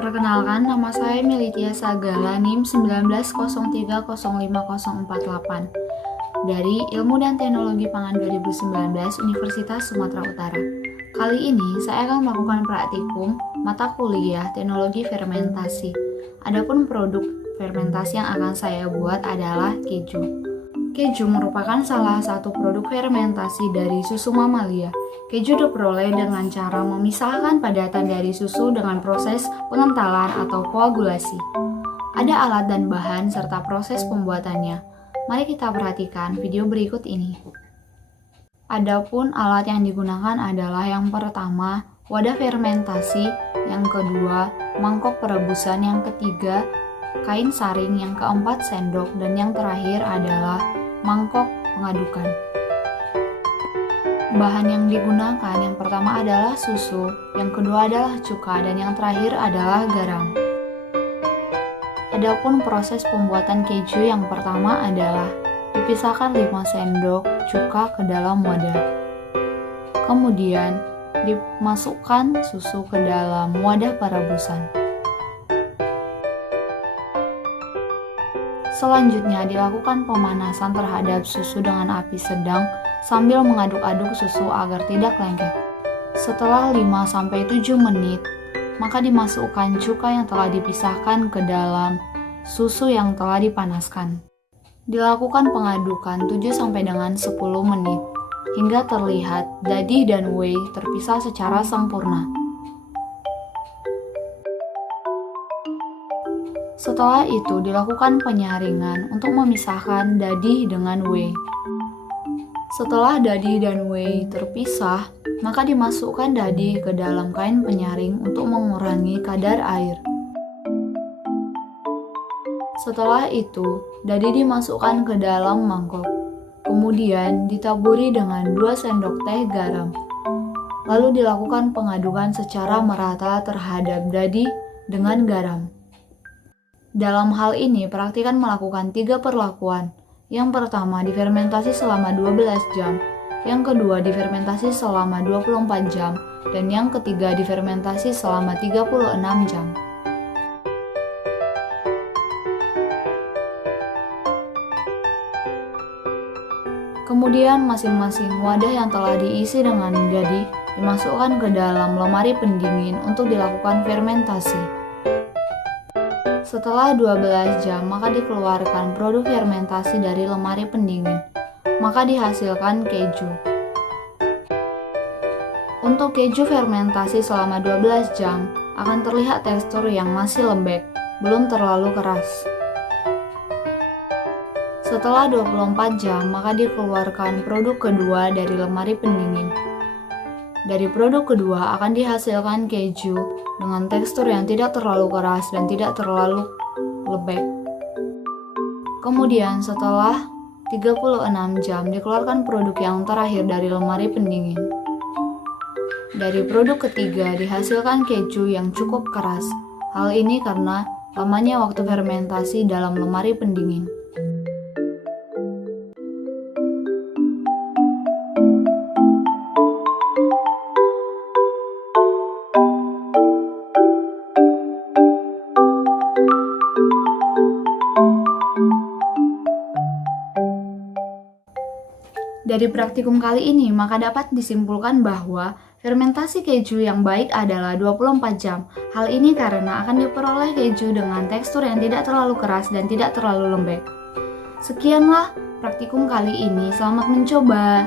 Perkenalkan, nama saya Militia Sagala NIM 1903050448 dari Ilmu dan Teknologi Pangan 2019 Universitas Sumatera Utara. Kali ini saya akan melakukan praktikum mata kuliah Teknologi Fermentasi. Adapun produk fermentasi yang akan saya buat adalah keju. Keju merupakan salah satu produk fermentasi dari susu mamalia. Keju diperoleh dengan cara memisahkan padatan dari susu dengan proses pengentalan atau koagulasi. Ada alat dan bahan serta proses pembuatannya. Mari kita perhatikan video berikut ini. Adapun alat yang digunakan adalah yang pertama, wadah fermentasi, yang kedua, mangkok perebusan, yang ketiga, kain saring, yang keempat, sendok, dan yang terakhir adalah mangkok pengadukan. Bahan yang digunakan yang pertama adalah susu, yang kedua adalah cuka, dan yang terakhir adalah garam. Adapun proses pembuatan keju yang pertama adalah dipisahkan 5 sendok cuka ke dalam wadah. Kemudian dimasukkan susu ke dalam wadah perebusan. Selanjutnya dilakukan pemanasan terhadap susu dengan api sedang sambil mengaduk-aduk susu agar tidak lengket. Setelah 5-7 menit, maka dimasukkan cuka yang telah dipisahkan ke dalam susu yang telah dipanaskan. Dilakukan pengadukan 7-10 menit hingga terlihat dadi dan whey terpisah secara sempurna. Setelah itu dilakukan penyaringan untuk memisahkan dadi dengan whey. Setelah dadi dan whey terpisah, maka dimasukkan dadi ke dalam kain penyaring untuk mengurangi kadar air. Setelah itu, dadi dimasukkan ke dalam mangkok. Kemudian ditaburi dengan 2 sendok teh garam. Lalu dilakukan pengadukan secara merata terhadap dadi dengan garam. Dalam hal ini, praktikan melakukan 3 perlakuan. Yang pertama, difermentasi selama 12 jam. Yang kedua, difermentasi selama 24 jam. Dan yang ketiga, difermentasi selama 36 jam. Kemudian, masing-masing wadah yang telah diisi dengan dadi dimasukkan ke dalam lemari pendingin untuk dilakukan fermentasi. Setelah 12 jam, maka dikeluarkan produk fermentasi dari lemari pendingin. Maka dihasilkan keju. Untuk keju fermentasi selama 12 jam, akan terlihat tekstur yang masih lembek, belum terlalu keras. Setelah 24 jam, maka dikeluarkan produk kedua dari lemari pendingin. Dari produk kedua akan dihasilkan keju dengan tekstur yang tidak terlalu keras dan tidak terlalu lembek. Kemudian setelah 36 jam dikeluarkan produk yang terakhir dari lemari pendingin. Dari produk ketiga dihasilkan keju yang cukup keras. Hal ini karena lamanya waktu fermentasi dalam lemari pendingin. Dari praktikum kali ini, maka dapat disimpulkan bahwa fermentasi keju yang baik adalah 24 jam. Hal ini karena akan diperoleh keju dengan tekstur yang tidak terlalu keras dan tidak terlalu lembek. Sekianlah praktikum kali ini, selamat mencoba.